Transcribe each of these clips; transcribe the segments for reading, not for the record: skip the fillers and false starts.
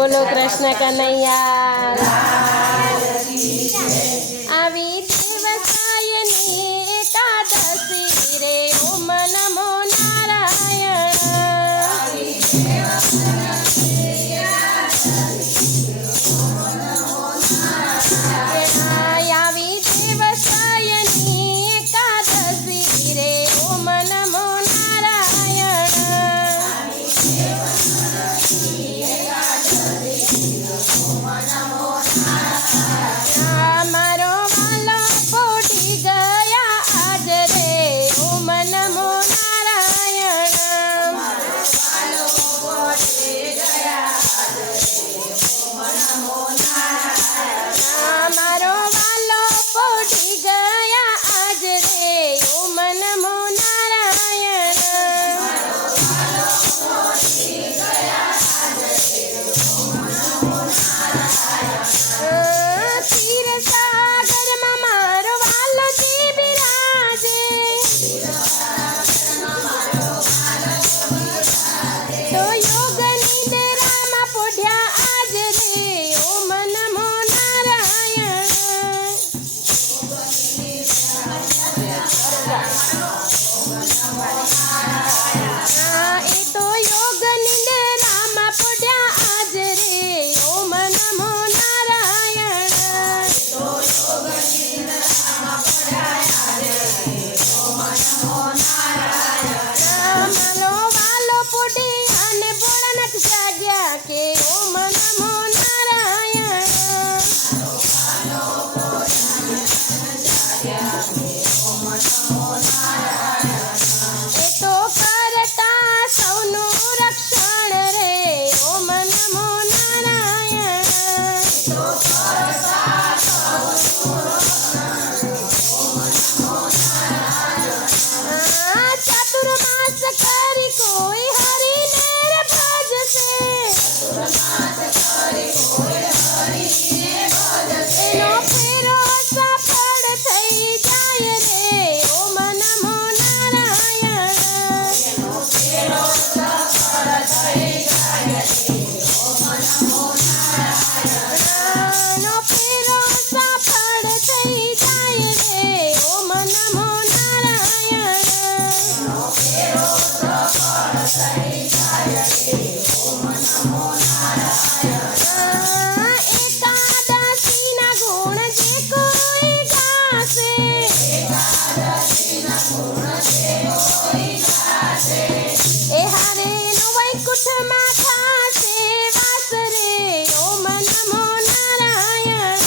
બોલો કૃષ્ણ કનૈયા આવી દેવસાયની એકાદશી રે ઓમ નમો નારાયણ આવી દેવસાયની એકાદશી રે ઓમ નમો મારો વાલો પોટી ગયા આજ રે ઓમ નમો નારાયણ મારો વાલો પોટી ગયા આજ રે ઓમ નમો ક્ષીરસાગરમાં મારો વાલોજી બિરાજે તો યોગ નિદ્રામાં પોઢ્યા આજ રે ઓમ નમો નારાયણ એ તો યોગ નિદ્રામાં પોઢ્યા આજ રે ઓમ નમો મારો વાલો પોટી અને ભોળાનાથ જાગ્યા કે ઓમ નમો નારાયણ એ તો કરતા સૌનું રક્ષણ રે ઓમ નમો નારાયણ ચાતુર્માસ કરી કોઈ હરિને ભજશે એનો ફેરો સફળ થઈ જાય રે ઓમ નમો નારાયણ એનો ફેરો સફળ થઈ જાય રે ઓમ નમો એકાદશીના ગુણ જે કોઈ ગાશે એ હારેનો વૈકુંઠમાં થાશે વાસ રે ઓમ નમો નારાયણ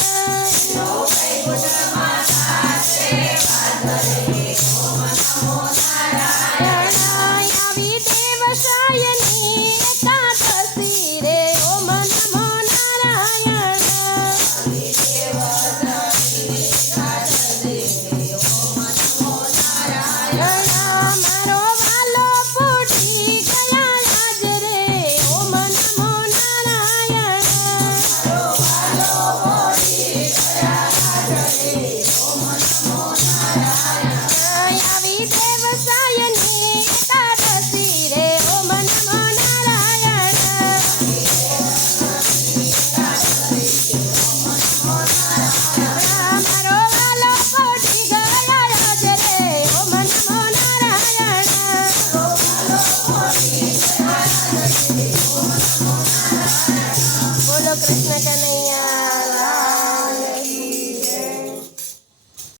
આવી દેવસાયની એકાદશી રે ઓમ નમો નારાયણ મારો વાલો પોટી ગયા આજ રે ઓમ નમો નારાયણ આવી દેવસાયની એકાદશી રે ઓમ નમો નારાયણ મારો વાલો પોટી ગયા આજ રે ઓમ નમો નારાયણ બોલો કૃષ્ણ કનૈયા